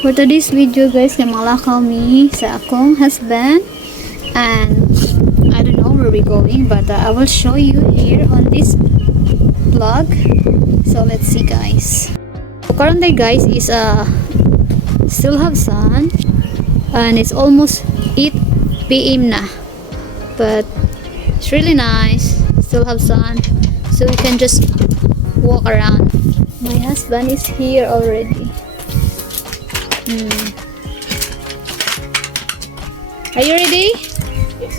For today's video guys, namalakaw mi sa akong husband and I don't know where we're going, but I will show you here on this vlog. So let's see guys. So currently guys is still have sun and it's almost 8 p.m. na, but it's really nice, still have sun, so we can just walk around. My husband is here already. Are you ready? Yes.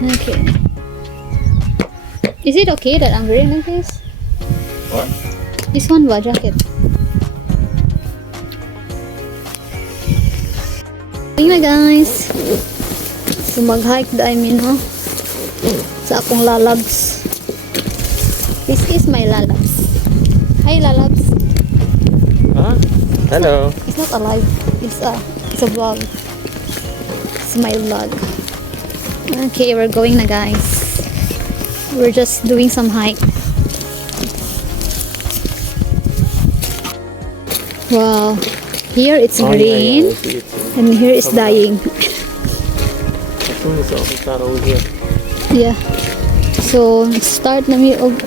Okay. Is it okay that I'm wearing like this? What? This one ba jacket? Hey guys. So mag-hike da I mean ho. Sa akong lalabs. This is my lalabs. Hi lalabs. Huh? Hello. It's not alive. It's a vlog. It's my vlog. Okay, we're going na guys. We're just doing some hike. Wow. Here it's green and here is dying. Start over here. Yeah. So start na mi og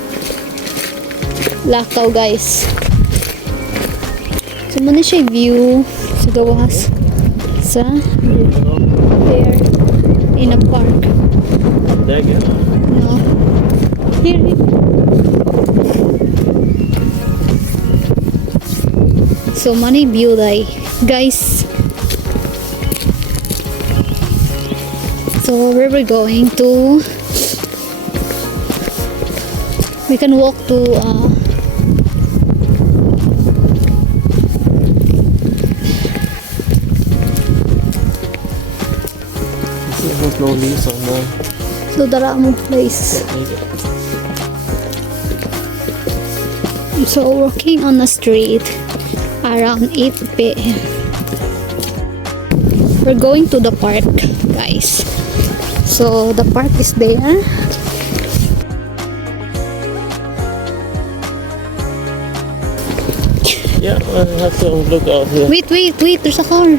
lakaw guys. So muna siya view sa gawas sa there in a park. No. Here. So many view dai guys. So where we're going to, we can walk to No leaves on the so dara mo place. So walking on the street around 8 p.m. We're going to the park guys. So the park is there. Yeah, I have to look out here. Wait, there's a car.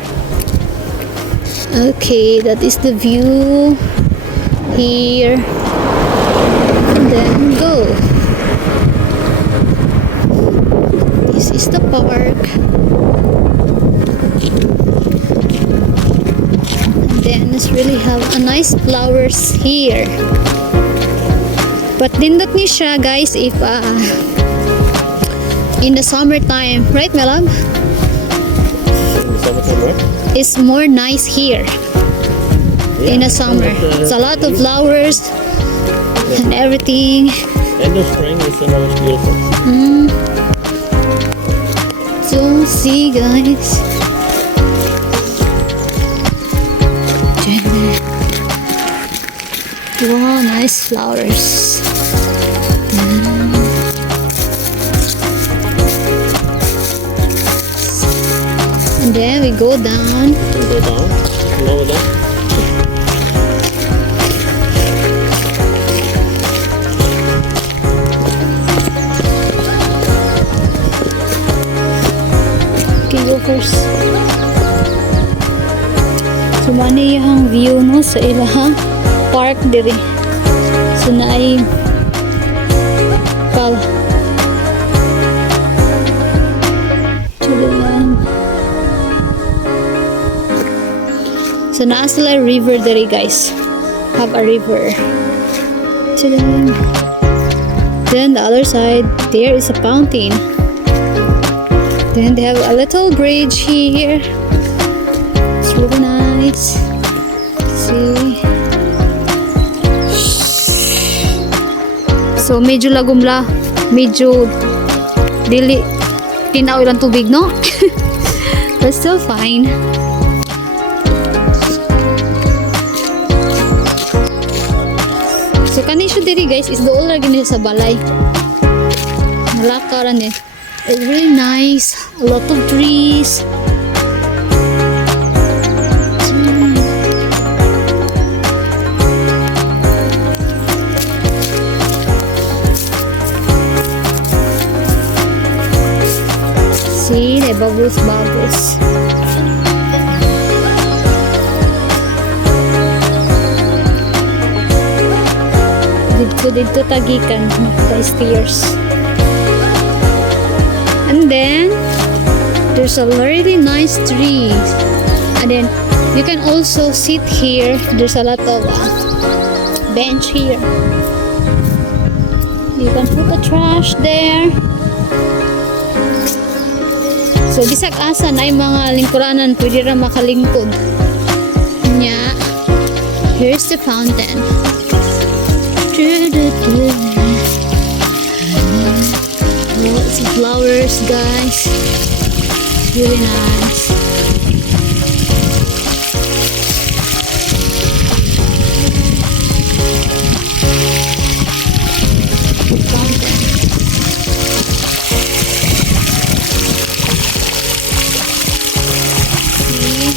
Okay, that is the view here. And then go. This is the park. And then it's really have a nice flowers here. But nindot ni siya guys if in the summertime, right my love? It's more nice here in the summer. It's a lot of flowers and everything. End of spring is the most beautiful. So see guys. Wow, nice flowers. And then we go down. Go down. Lower down. Okay, go first. So mani yung view no sa ilahang park diri. So naay pala. So naa sila river dere guys. Have a river. Then the other side there is a fountain. Then they have a little bridge here. It's really nice. See. So medyo lagumla, medyo dili tinaw ilang tubig no? But still fine. So kani siya diri guys is dool ra gini sa balay. Nalakaran eh. It's really nice. A lot of trees. See, the bubbles, bubbles. Dito tagikan the stairs. And then there's a really nice tree. And then you can also sit here. There's a lot of bench here. You can put the trash there. So bisag asa na yung mga lingkuranan pwede ra makalingkod. Nya. Here's the fountain. Oh, it's flowers, guys. Really nice. Fountain. See?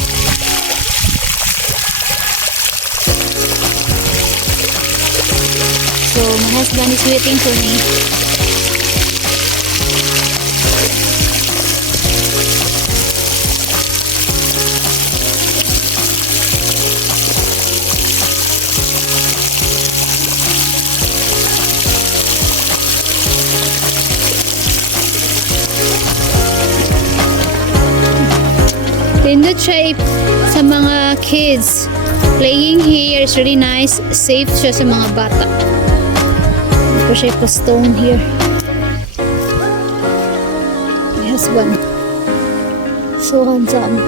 So my husband is waiting for me. Pindot siya sa mga kids. Playing here is really nice. Safe siya sa mga bata. Ito siya pa stone here. My husband. So handsome.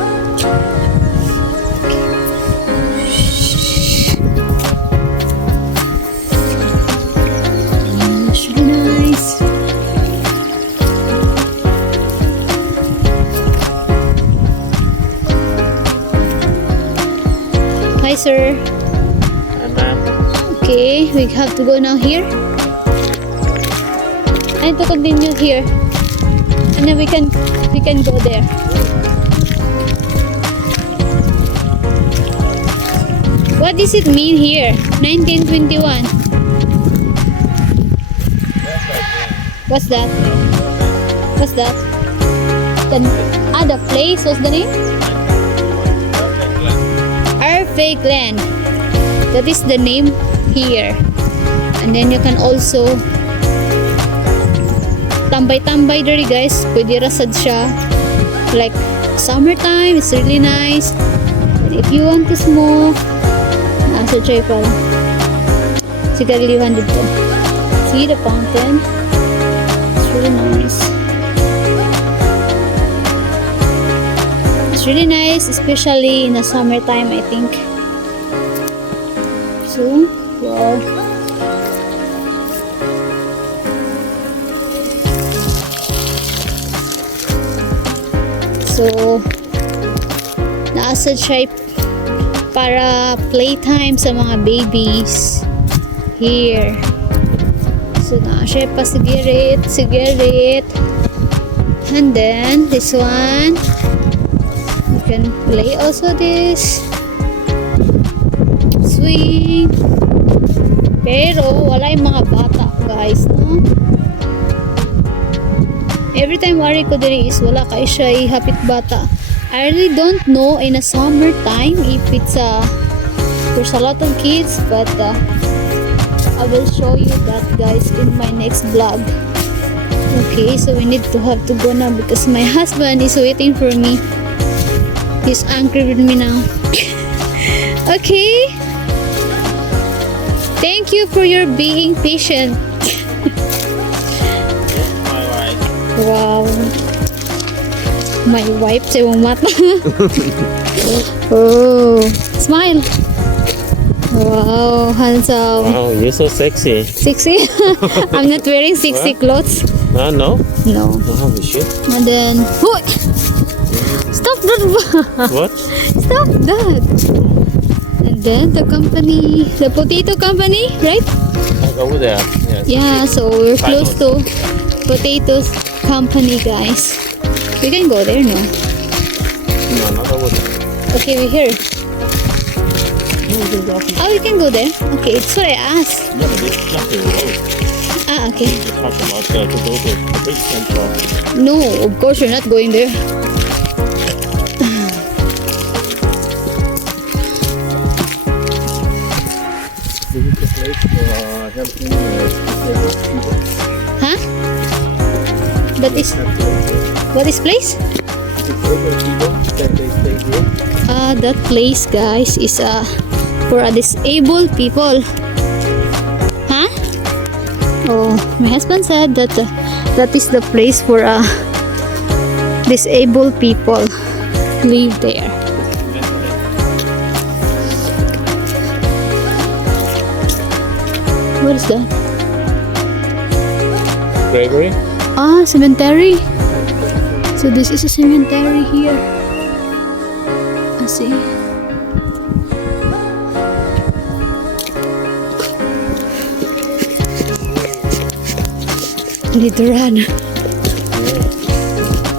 It's really nice. Hi, sir. Hi, ma'am. Okay, we have to go now here. And to continue here. And then we can go there. What does it mean here? 1921. What's that? What's that? The place, what's the name? Fake land. That is the name here. And then you can also tambay-tambay there, guys. Pwede rasad siya. Like summertime, it's really nice. And if you want to smoke, nasa try pala. Sigarilyohan dito. See the fountain? It's really nice. It's really nice, especially in the summertime, I think. So, wow. So, naasa siya para playtime sa mga babies. Here. So, naasa siya pa cigarette. And then, this one. Can play also this swing, pero wala yung mga bata, guys, no? Every time wari ko diri is wala kay siya hapit bata. I really don't know in a summertime if it's there's a lot of kids, but I will show you that, guys, in my next vlog. Okay, so we need to have to go now because my husband is waiting for me. He's angry with me now. Okay. Thank you for your being patient. My wife. Wow. My wife sa yung mata. Oh. Smile. Wow, handsome. Wow, you're so sexy. Sexy? I'm not wearing sexy clothes. No? No. Oh, shit. And then, oh, stop that. What? Stop that. And then the company, the potato company, right? Like over there. Yes. Yeah, so we're close to potatoes company, guys. We can go there, no? No, not over there. Okay, we're here. Oh, we can go there. Okay, it's what I asked. Yeah, but it's just a road. Ah, okay. Talk about to go to the big temple. No, of course you're not going there. This is the place for helping disabled people. Huh? That is what is place? Disabled people that they stay here. That place, guys, is for a disabled people. Huh? Oh, my husband said that that is the place for disabled people live there. What is that? Graveyard. Ah, cemetery. So this is a cemetery here. I see. Need to run.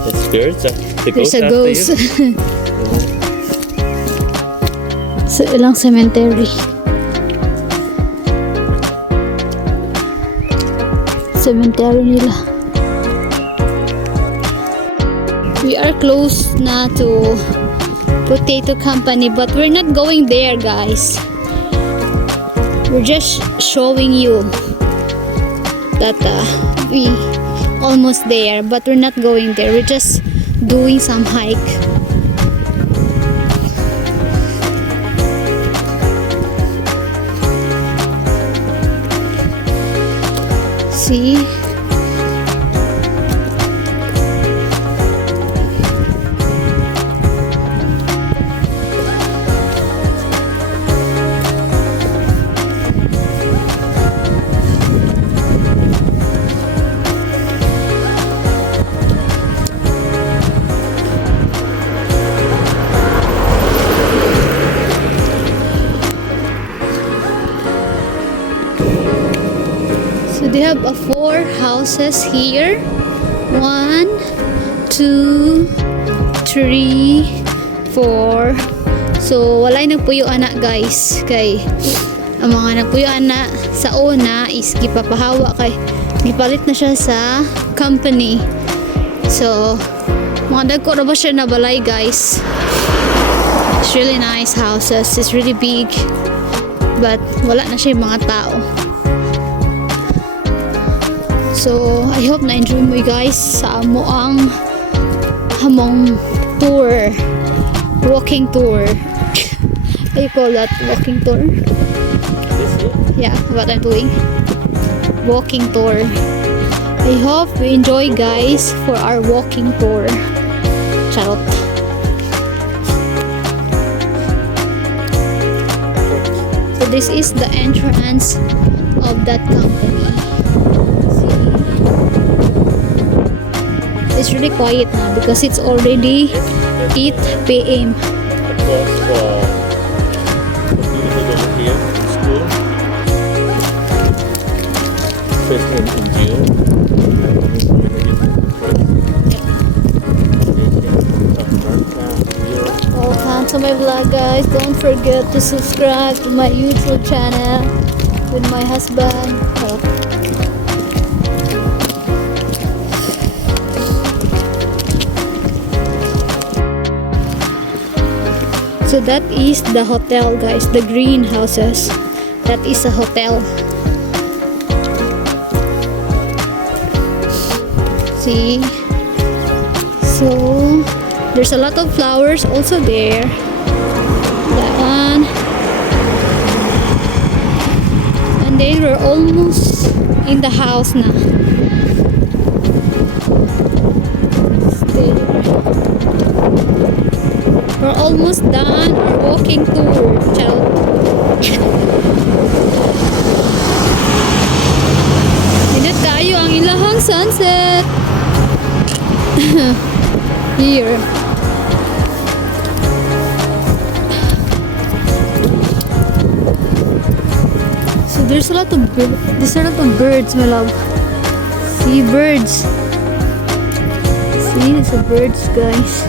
The spirits. The There's ghost a after ghost. you. Sa ilang cemetery. Cemetery nila. We are close na to Potato Company, but we're not going there, guys. We're just showing you that we almost there, but we're not going there. We're just doing some hike. See? So they have 4 houses here. 1, 2, 3, 4. So walay nagpuyo anak, guys. Kay ang mga nagpuyo anak sa una is gipapahawa kay gipalit na siya sa company. So mga dagko ra ba siya na balay, guys. It's really nice houses. It's really big. But wala na siya yung mga tao. So, I hope na-enjoy mo guys sa amo ang hamong tour. Walking tour. What do you call that? Walking tour? This here. Yeah, what I'm doing. Walking tour. I hope you enjoy guys for our walking tour. Charot. So, this is the entrance of that company. It's really quiet now because it's already 8 p.m. Across for people over here to school. Especially in June. Welcome to my vlog, guys. Don't forget to subscribe to my YouTube channel with my husband. So that is the hotel, guys, the greenhouses. That is a hotel. See? So there's a lot of flowers also there. That one. And then we're almost in the house now. Stay there. We're almost done our walking tour, child. Init tayo ang ilahang sunset. Here. So there's a lot of birds, my love. See birds. See, there's a birds, guys.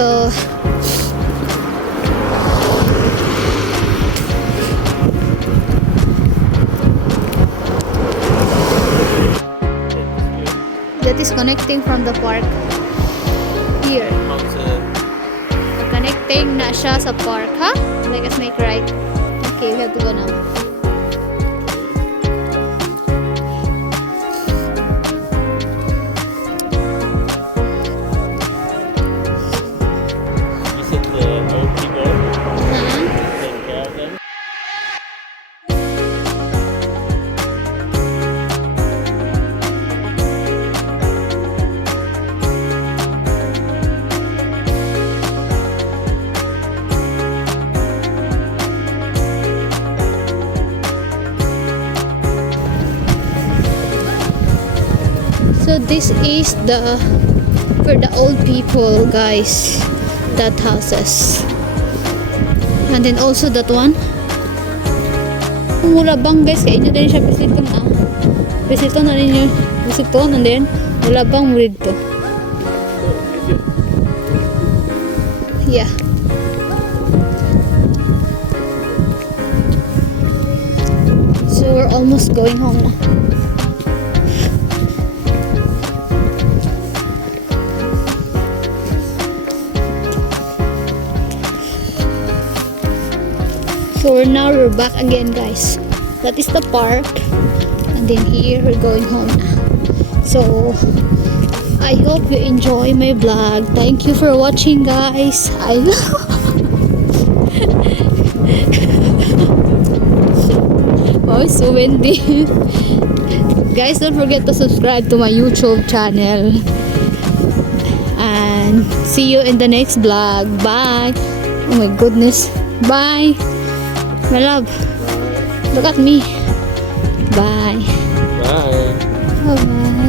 So that is connecting from the park here. Connecting na siya sa park, ha? Like a snake, right? Okay, we have to go now. Visit the old people. Take care of them. So this is the for the old people, guys, that houses, and then also that one mura bang, guys, kaya inyo din siya bisito na ninyo bisito, and then wala bang murid to, yeah. So we're almost going home now. So we're back again, guys. That is the park, and then here we're going home now. So I hope you enjoy my vlog. Thank you for watching, guys. Oh, it's so windy. Guys, don't forget to subscribe to my YouTube channel, and see you in the next vlog. Bye. Oh my goodness. Bye. My love, look at me. Bye. Bye. Bye.